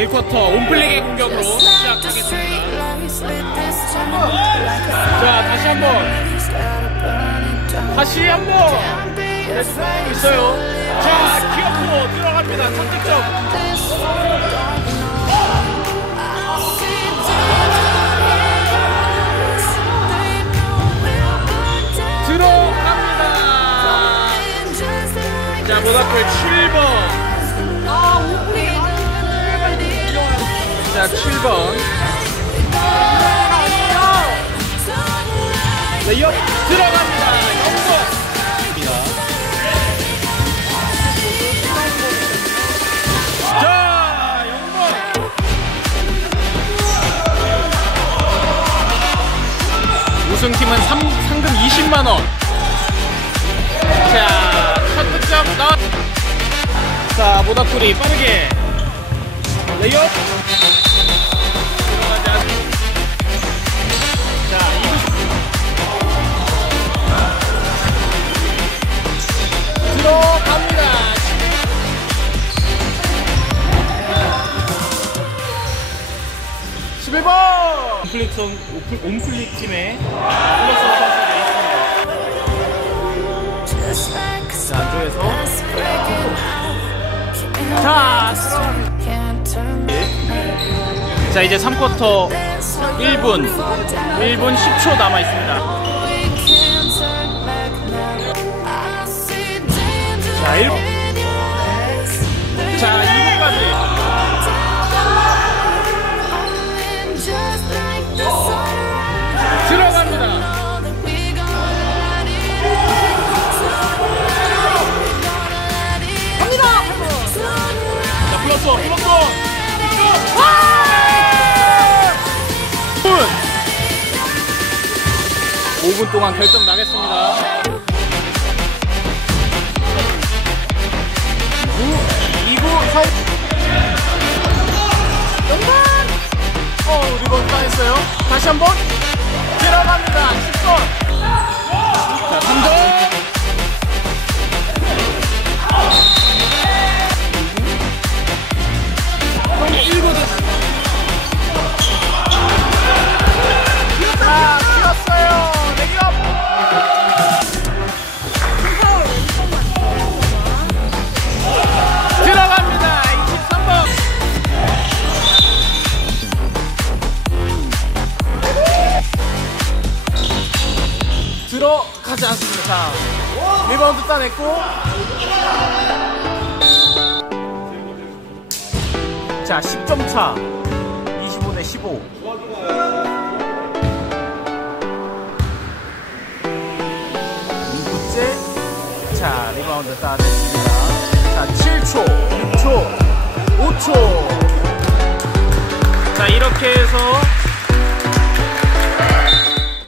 1쿼터 온플릭의 공격으로 시작하겠습니다. 자, 다시 한번 계속 하고 있어요. 자, 기어프로 들어갑니다. 첫 득점. 들어갑니다. 자, 모나코의 7번. 자, 7번. 레이업 들어갑니다. 0번. 자, 0번. 우승팀은 상금 20만원. 자, 첫 득점 나왔. 자, 모나코리 빠르게 레이업 들어가지 않습니다. 자, 2구 들어갑니다. 11번 온플릭 팀의 플러스 선수가 있습니다. 자, 안쪽에서 자, 자, 이제 3쿼터 1분 10초 남아있습니다. 자, 1분. 자, 2분까지. 들어갑니다. 갑니다. 자, 플러스 5분 동안 결정 나겠습니다. 2구 성 영반 리본 따냈어요. 다시 한번 들어갑니다. 10번. 자, 3점. 들어가지 않습니다. 자, 리바운드 따냈고, 자, 10점 차. 25대 15. 민구째. 자, 리바운드 따냈고.